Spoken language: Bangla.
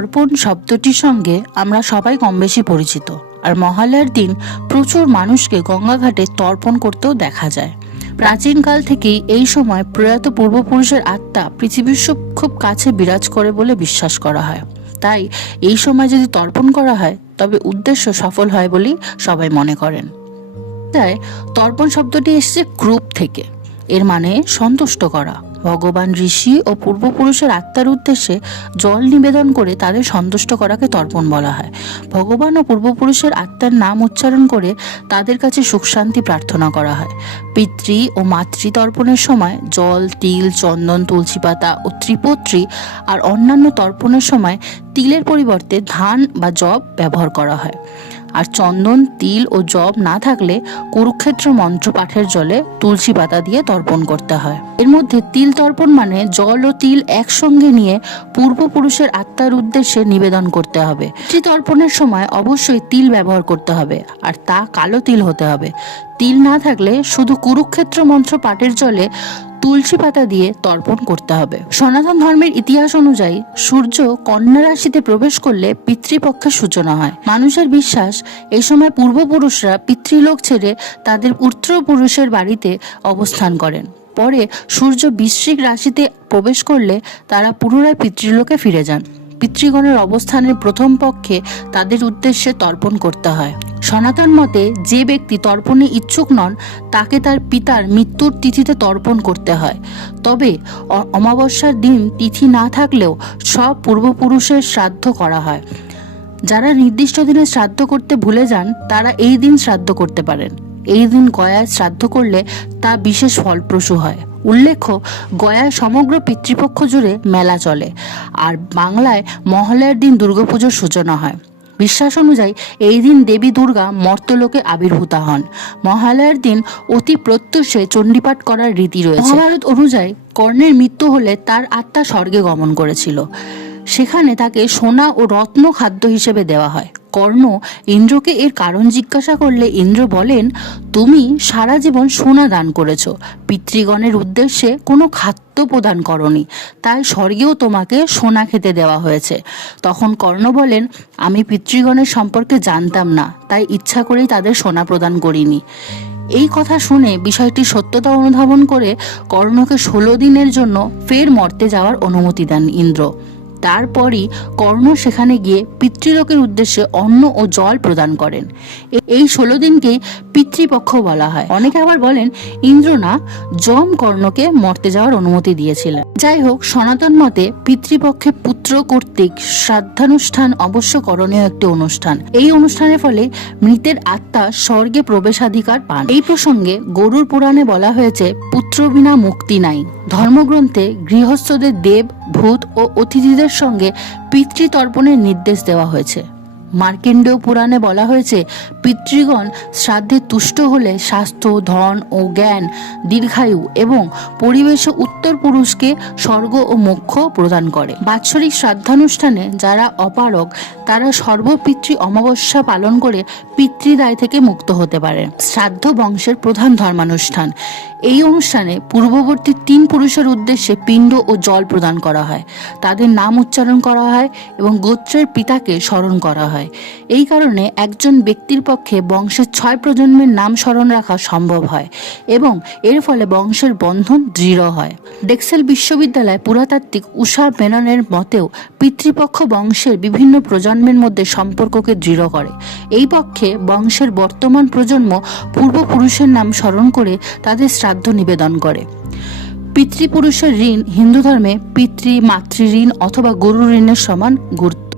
তর্পণ শব্দটির সঙ্গে আমরা সবাই কম বেশি পরিচিত। আর মহালয়ার দিন প্রচুর মানুষকে গঙ্গাঘাটে তর্পণ করতেও দেখা যায়। প্রাচীনকাল থেকেই এই সময় প্রয়াত পূর্বপুরুষের আত্মা পৃথিবীর খুব কাছে বিরাজ করে বলে বিশ্বাস করা হয়। তাই এই সময় যদি তর্পণ করা হয় তবে উদ্দেশ্য সফল হয় বলেই সবাই মনে করেন। তাই তর্পণ শব্দটি এসেছে ক্রূপ থেকে। এর মানে সন্তুষ্ট করা। ভগবান, ঋষি ও পূর্বপুরুষের আত্মার উদ্দেশ্যে জল নিবেদন করে তাদের সন্তুষ্ট করাকে তর্পণ বলা হয়। ভগবান ও পূর্বপুরুষের আত্মার নাম উচ্চারণ করে তাদের কাছে সুখ শান্তি প্রার্থনা করা হয়। পিতৃ ও মাতৃ তর্পণের সময় জল, তিল, চন্দন, তুলসী পাতা ও ত্রিপত্রী আর অন্যান্য তর্পণের সময় তিলের পরিবর্তে ধান বা যব ব্যবহার করা হয়। আর চন্দন, তিল ও যব না থাকলে কুরুক্ষেত্র মন্ত্র পাঠের জলে তুলসী পাতা দিয়ে তর্পণ করতে হয়। এর মধ্যে তিল তর্পণ মানে জল ও তিল একসঙ্গে নিয়ে পূর্বপুরুষের আত্মার উদ্দেশ্যে নিবেদন করতে হবে। তর্পণের সময় অবশ্যই তিল ব্যবহার করতে হবে, আর তা কালো তিল হতে হবে। তিল না থাকলে শুধু কুরুক্ষেত্র মন্ত্র পাঠের জলে তুলসী পাতা দিয়ে তর্পণ করতে হবে। সনাতন ধর্মের ইতিহাস অনুযায়ী সূর্য কন্যা রাশিতে প্রবেশ করলে পিতৃপক্ষের সূচনা হয়। মানুষের বিশ্বাস এই সময় পূর্বপুরুষরা পিতৃলোক ছেড়ে তাদের পুত্রপুরুষের বাড়িতে অবস্থান করেন। পরে সূর্য বৃশ্চিক রাশিতে প্রবেশ করলে তারা পুনরায় পিতৃলোকে ফিরে যান। পিতৃগণের অবস্থানের প্রথম পক্ষে তাদের উদ্দেশ্যে তর্পণ করতে হয়। সনাতন মতে যে ব্যক্তি তর্পণে ইচ্ছুক নন তাকে তার পিতার মৃত্যুর তিথিতে তর্পণ করতে হয়। তবে অমাবস্যার দিন তিথি না থাকলেও সব পূর্বপুরুষের শ্রাদ্ধ করা হয়। যারা নির্দিষ্ট দিনে শ্রাদ্ধ করতে ভুলে যান তারা এই দিন শ্রাদ্ধ করতে পারেন। এই দিন গয়ায় শ্রাদ্ধ করলে তা বিশেষ ফলপ্রসূ হয়। উল্লেখ্য, গয়ায় সমগ্র পিতৃপক্ষ জুড়ে মেলা চলে, আর বাংলায় মহালয়ার দিন দুর্গাপুজোর সূচনা হয়। বিশ্বাস অনুযায়ী এই দিন দেবী দুর্গা মর্তলোকে আবির্ভূতা হন। মহালয়ার দিন অতি প্রত্যুষে চণ্ডীপাঠ করার রীতি রয়েছে। মহাভারত অনুযায়ী কর্ণের মৃত্যু হলে তার আত্মা স্বর্গে গমন করেছিল। সেখানে তাকে সোনা ও রত্ন খাদ্য হিসেবে দেওয়া হয়। কর্ণ ইন্দ্রকে এর কারণ জিজ্ঞাসা করলে ইন্দ্র বলেন, তুমি সারা জীবন সোনা দান করেছ, পিতৃগণের উদ্দেশ্যে কোনো খাদ্য প্রদান করনি, তাই স্বর্গেও তোমাকে সোনা খেতে দেওয়া হয়েছে। তখন কর্ণ বলেন, আমি পিতৃগণের সম্পর্কে জানতাম না, তাই ইচ্ছা করেই তাদের সোনা প্রদান করিনি। এই কথা শুনে বিষয়টির সত্যতা অনুধাবন করে কর্ণকে 16 দিনের জন্য ফের মর্তে যাওয়ার অনুমতি দেন ইন্দ্র। তারপরই কর্ণ সেখানে গিয়ে পিতৃলোকের উদ্দেশ্যে অন্ন ও জল প্রদান করেন। এই 16 দিনকেই পিতৃপক্ষ বলা হয়। অনেকে আবার বলেন ইন্দ্র না, যম কর্ণকে মর্তে যাওয়ার অনুমতি দিয়েছিলেন। যাই হোক, সনাতন মতে পিতৃপক্ষে পুত্র কর্তৃক শ্রাদ্ধানুষ্ঠান অবশ্য করণীয় একটি অনুষ্ঠান। এই অনুষ্ঠানের ফলে মৃতের আত্মা স্বর্গে প্রবেশাধিকার পান। এই প্রসঙ্গে গরুড় পুরাণে বলা হয়েছে, পুত্র বিনা মুক্তি নাই। ধর্মগ্রন্থে গৃহস্থদের দেব, ভূত ও অতিথিদের সঙ্গে পিতৃতর্পণের নির্দেশ দেওয়া হয়েছে। মার্কেন্ডীয় পুরাণে বলা হয়েছে, পিতৃগণ শ্রাদ্ধে তুষ্ট হলে স্বাস্থ্য, ধন ও জ্ঞান, দীর্ঘায়ু এবং পরিবেশে উত্তর পুরুষকে স্বর্গ ও মোক্ষ প্রদান করে। বাৎসরিক শ্রাদ্ধানুষ্ঠানে যারা অপারগ তারা সর্বপিতৃ অমাবস্যা পালন করে পিতৃদায় থেকে মুক্ত হতে পারে। শ্রাদ্ধ বংশের প্রধান ধর্মানুষ্ঠান। এই অনুষ্ঠানে পূর্ববর্তী 3 পুরুষের উদ্দেশ্যে পিণ্ড ও জল প্রদান করা হয়। তাদের নাম উচ্চারণ করা হয় এবং গোত্রের পিতাকে স্মরণ করা হয়। এই কারণে একজন ব্যক্তির পক্ষে বংশের 6 প্রজন্মের নাম স্মরণ রাখা সম্ভব হয় এবং এর ফলে বংশের বন্ধন দৃঢ় হয়। ডেক্সেল বিশ্ববিদ্যালয় পুরাতাত্ত্বিক উষা মেননের মতেও পিতৃপক্ষ বংশের বিভিন্ন প্রজন্মের মধ্যে সম্পর্ককে দৃঢ় করে। এই পক্ষে বংশের বর্তমান প্রজন্ম পূর্বপুরুষের নাম স্মরণ করে তাদের শ্রাদ্ধ নিবেদন করে। পিতৃপুরুষের ঋণ হিন্দু ধর্মে পিতৃ মাতৃ ঋণ অথবা গুরু ঋণের সমান গুরুত্ব।